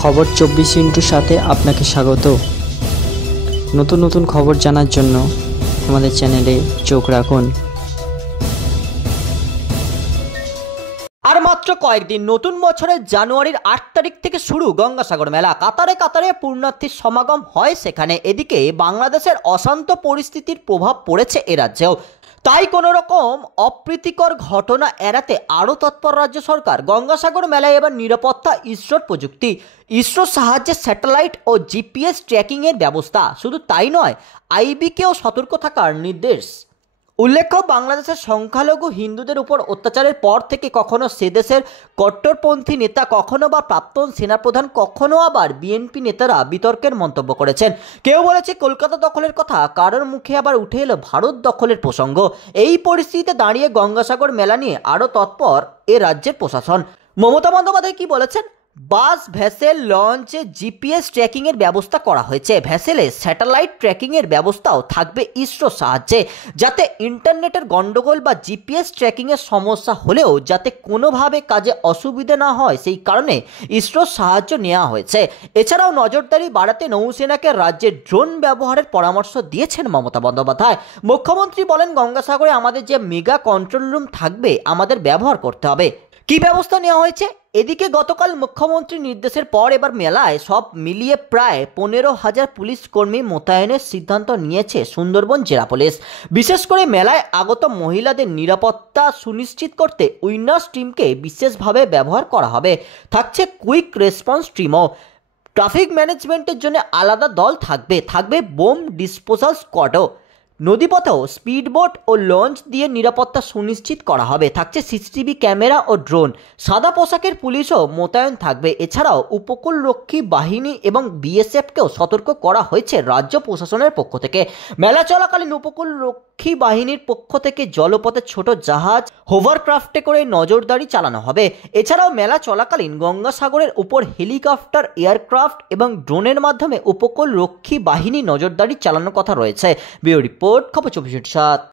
খবর 24 সাথে আপনাকে স্বাগত। নতুন নতুন খবর জানার জন্য আমাদের চ্যানেলে চোখ রাখুন। আর মাত্র কয়েকদিন, নতুন বছরের জানুয়ারির 8 তারিখ থেকে শুরু গঙ্গাসাগর মেলা। কাতারে কাতারে পূর্ণার্থীর সমাগম হয় সেখানে। এদিকে বাংলাদেশের অশান্ত পরিস্থিতির প্রভাব পড়েছে এ রাজ্যেও। তাই কোনো রকম অপ্রীতিকর ঘটনা এড়াতে আরও তৎপর রাজ্য সরকার। গঙ্গাসাগর মেলায় এবার নিরাপত্তা ইসরোর প্রযুক্তি, ইসরোর সাহায্যে স্যাটেলাইট ও জিপিএস ট্র্যাকিংয়ের ব্যবস্থা। শুধু তাই নয়, আইবিকেও সতর্ক থাকার নির্দেশ। উল্লেখ্য, বাংলাদেশের সংখ্যালঘু হিন্দুদের উপর অত্যাচারের পর থেকে কখনো সে দেশের কট্টরপন্থী নেতা, কখনো বা প্রাক্তন সেনাপ্রধান, কখনো আবার বিএনপি নেতারা বিতর্কের মন্তব্য করেছেন। কেউ বলেছে কলকাতা দখলের কথা, কারোর মুখে আবার উঠে এলো ভারত দখলের প্রসঙ্গ। এই পরিস্থিতিতে দাঁড়িয়ে গঙ্গাসাগর মেলা নিয়ে আরও তৎপর এ রাজ্যের প্রশাসন। মমতা বন্দ্যোপাধ্যায় কি বলেছেন? বাস, ভ্যাসেল, লঞ্চে জিপিএস ট্র্যাকিংয়ের ব্যবস্থা করা হয়েছে। ভ্যাসেলে স্যাটেলাইট ট্র্যাকিংয়ের ব্যবস্থাও থাকবে ইসরোর সাহায্যে, যাতে ইন্টারনেটের গণ্ডগোল বা জিপিএস ট্র্যাকিংয়ের সমস্যা হলেও যাতে কোনোভাবে কাজে অসুবিধে না হয়, সেই কারণে ইসরোর সাহায্য নেওয়া হয়েছে। এছাড়াও নজরদারি বাড়াতে নৌসেনাকে রাজ্যে ড্রোন ব্যবহারের পরামর্শ দিয়েছেন মমতা বন্দ্যোপাধ্যায়। মুখ্যমন্ত্রী বলেন, গঙ্গাসাগরে আমাদের যে মেগা কন্ট্রোল রুম থাকবে, আমাদের ব্যবহার করতে হবে। কি ব্যবস্থা নেওয়া হয়েছে? এদিকে গতকাল মুখ্যমন্ত্রীর নির্দেশের পর এবার মেলায় সব মিলিয়ে প্রায় 15,000 পুলিশ কর্মী মোতায়েনের সিদ্ধান্ত নিয়েছে সুন্দরবন জেলা পুলিশ। বিশেষ করে মেলায় আগত মহিলাদের নিরাপত্তা সুনিশ্চিত করতে উইনার্স টিমকে বিশেষভাবে ব্যবহার করা হবে। থাকছে কুইক রেসপন্স টিমও। ট্রাফিক ম্যানেজমেন্টের জন্য আলাদা দল থাকবে বোম ডিসপোজাল স্কোয়াডও। নদীপথেও স্পিডবোট ও লঞ্চ দিয়ে নিরাপত্তা সুনিশ্চিত করা হবে। থাকছে সিসিটিভি ক্যামেরা ও ড্রোন। সাদা পোশাকের পুলিশও মোতায়েন থাকবে। এছাড়াও উপকূলরক্ষী বাহিনী এবং বিএসএফকেও সতর্ক করা হয়েছে রাজ্য প্রশাসনের পক্ষ থেকে। মেলা চলাকালীন উপকূলরক্ষী বাহিনীর পক্ষ থেকে জলপথে ছোট জাহাজ, হোভারক্রাফটে করে নজরদারি চালানো হবে। এছাড়াও মেলা চলাকালীন গঙ্গাসাগরের উপর হেলিকপ্টার, এয়ারক্রাফট এবং ড্রোনের মাধ্যমে উপকূলরক্ষী বাহিনী নজরদারি চালানোর কথা রয়েছে। ব্যুরো রিপোর্ট, খবর 24/7।